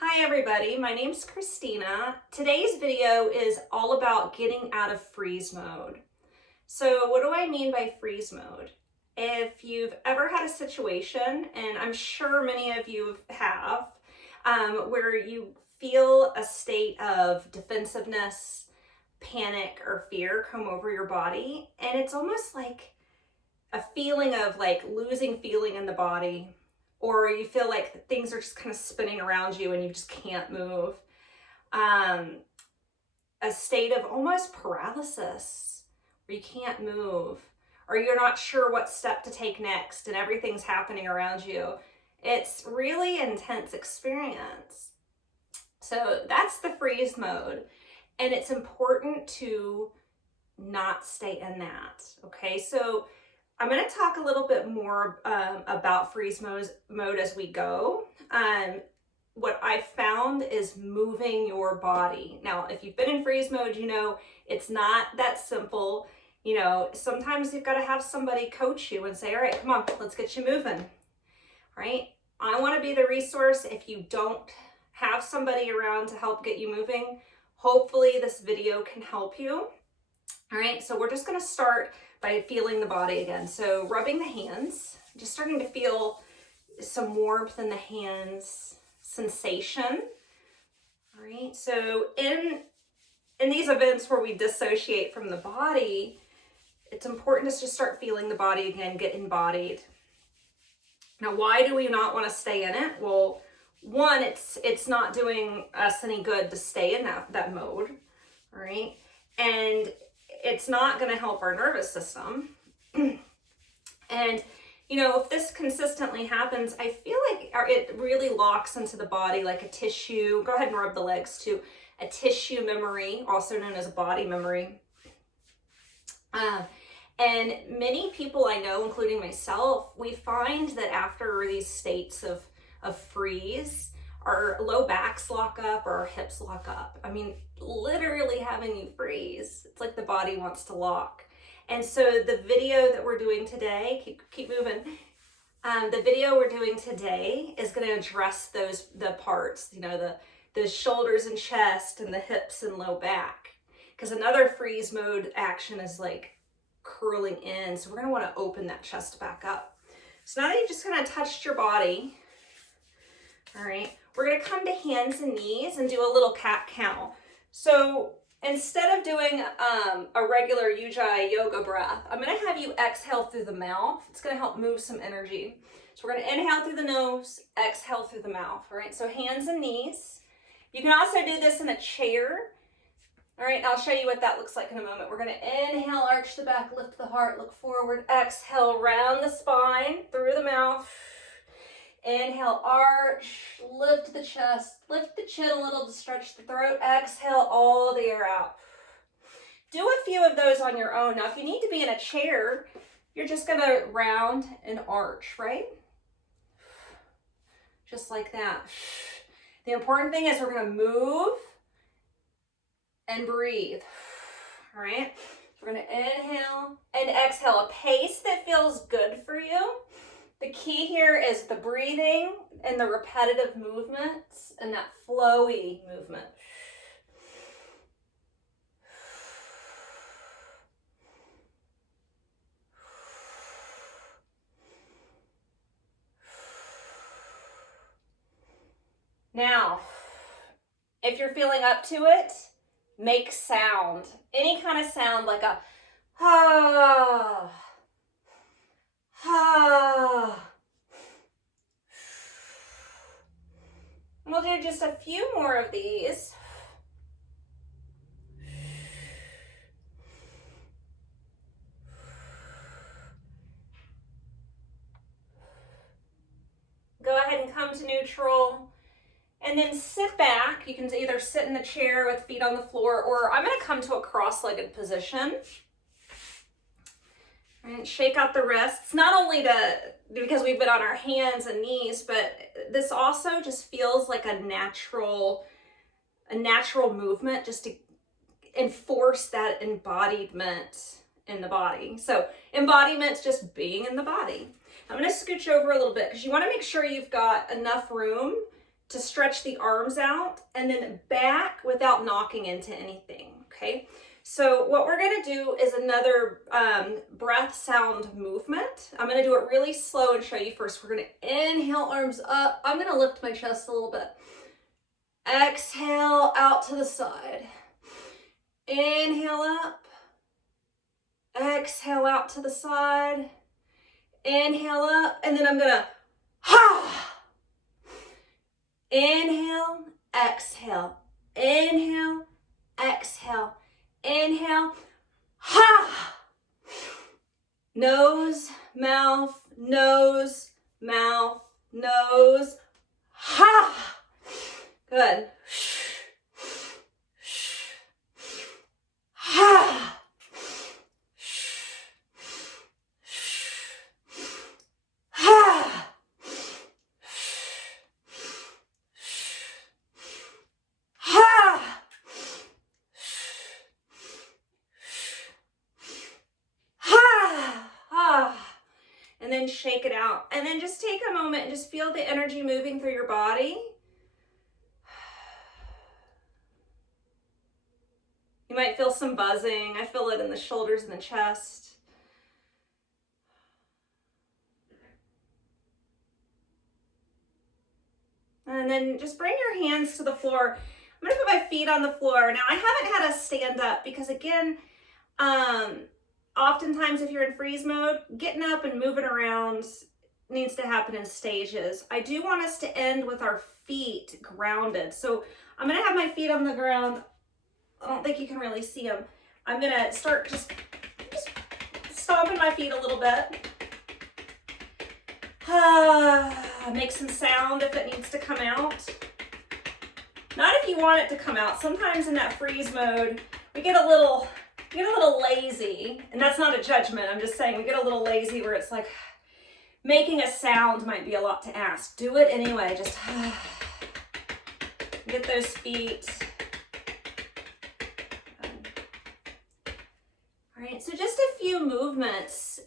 Hi everybody, my name's Christina. Today's video is all about getting out of freeze mode. So what do I mean by freeze mode? If you've ever had a situation, and I'm sure many of you have, where you feel a state of defensiveness, panic, or fear come over your body, and it's almost like a feeling of like losing feeling in the body, or you feel like things are just kind of spinning around you and you just can't move. A state of almost paralysis where you can't move, or you're not sure what step to take next and everything's happening around you. It's really intense experience. So that's the freeze mode. And it's important to not stay in that, okay? So I'm going to talk a little bit more about freeze mode as we go. What I found is moving your body. Now, if you've been in freeze mode, you know it's not that simple. You know, sometimes you've got to have somebody coach you and say, all right, come on, let's get you moving, right? I want to be the resource if you don't have somebody around to help get you moving. Hopefully this video can help you. All right, so we're just going to start by feeling the body again. So rubbing the hands, just starting to feel some warmth in the hands, sensation. All right, so in these events where we dissociate from the body, it's important to just start feeling the body again, get embodied. Now, why do we not want to stay in it? Well, one, it's not doing us any good to stay in that mode, all right? And it's not going to help our nervous system. And, you know, if this consistently happens, I feel like it really locks into the body like a tissue. Go ahead and rub the legs too. A tissue memory, also known as a body memory. And many people I know, including myself, we find that after these states of freeze, our low backs lock up or our hips lock up. I mean, literally having you freeze. It's like the body wants to lock. And so the video that we're doing today, keep moving. The video we're doing today is going to address the parts, you know, the shoulders and chest and the hips and low back. Because another freeze mode action is like curling in. So we're going to want to open that chest back up. So now that you've just kind of touched your body, all right, we're going to come to hands and knees and do a little cat-cow. So instead of doing a regular Ujjayi yoga breath, I'm going to have you exhale through the mouth. It's going to help move some energy. So we're going to inhale through the nose, exhale through the mouth. All right, so hands and knees. You can also do this in a chair. All right, I'll show you what that looks like in a moment. We're going to inhale, arch the back, lift the heart, look forward. Exhale, round the spine through the mouth. Inhale, arch, lift the chest, lift the chin a little to stretch the throat. Exhale all the air out. Do a few of those on your own. Now, if you need to be in a chair, you're just going to round and arch, right? Just like that. The important thing is we're going to move and breathe. All right? We're going to inhale and exhale, a pace that feels good for you. The key here is the breathing and the repetitive movements and that flowy movement. Now, if you're feeling up to it, make sound. Any kind of sound like a ah. We'll do just a few more of these. Go ahead and come to neutral. And then sit back. You can either sit in the chair with feet on the floor, or I'm going to come to a cross-legged position. And shake out the wrists, not only because we've been on our hands and knees, but this also just feels like a natural movement just to enforce that embodiment in the body. So embodiment's just being in the body. I'm going to scooch over a little bit because you want to make sure you've got enough room to stretch the arms out, and then back without knocking into anything, okay? So what we're gonna do is another breath sound movement. I'm gonna do it really slow and show you first. We're gonna inhale, arms up. I'm gonna lift my chest a little bit. Exhale out to the side. Inhale up. Exhale out to the side. Inhale up, and then I'm gonna ha. Inhale, exhale, inhale, exhale, inhale, ha. Nose, mouth, nose, mouth, nose, ha. Good. Ha. And then shake it out. And then just take a moment and just feel the energy moving through your body. You might feel some buzzing. I feel it in the shoulders and the chest. And then just bring your hands to the floor. I'm gonna put my feet on the floor. Now I haven't had us stand up because again, oftentimes if you're in freeze mode, getting up and moving around needs to happen in stages. I do want us to end with our feet grounded. So I'm gonna have my feet on the ground. I don't think you can really see them. I'm gonna start just stomping my feet a little bit. Make some sound if it needs to come out. Not if you want it to come out. Sometimes in that freeze mode, we get a little lazy, and that's not a judgment. I'm just saying we get a little lazy where it's like making a sound might be a lot to ask. Do it anyway. Just get those feet. All right, so just a few movements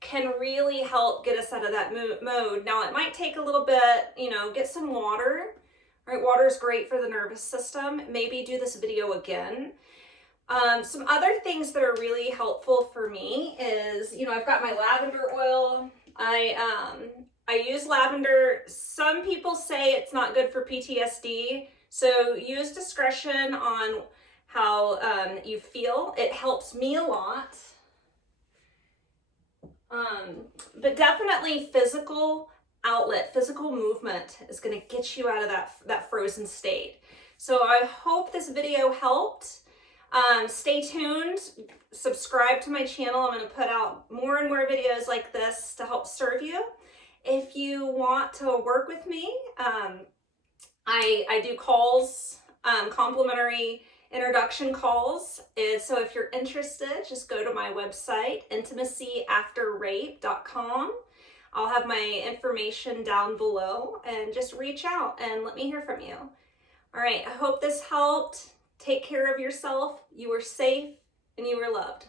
can really help get us out of that mode. Now it might take a little bit, get some water. All right, water is great for the nervous system. Maybe do this video again. Some other things that are really helpful for me is, I've got my lavender oil. I use lavender. Some people say it's not good for PTSD, so use discretion on how you feel. It helps me a lot. But definitely physical outlet, physical movement is going to get you out of that frozen state. So I hope this video helped. Stay tuned, subscribe to my channel. I'm going to put out more and more videos like this to help serve you. If you want to work with me, I do calls, complimentary introduction calls. So if you're interested, just go to my website, initmacyafterrape.com. I'll have my information down below, and just reach out and let me hear from you. All right, I hope this helped. Take care of yourself. You are safe and you are loved.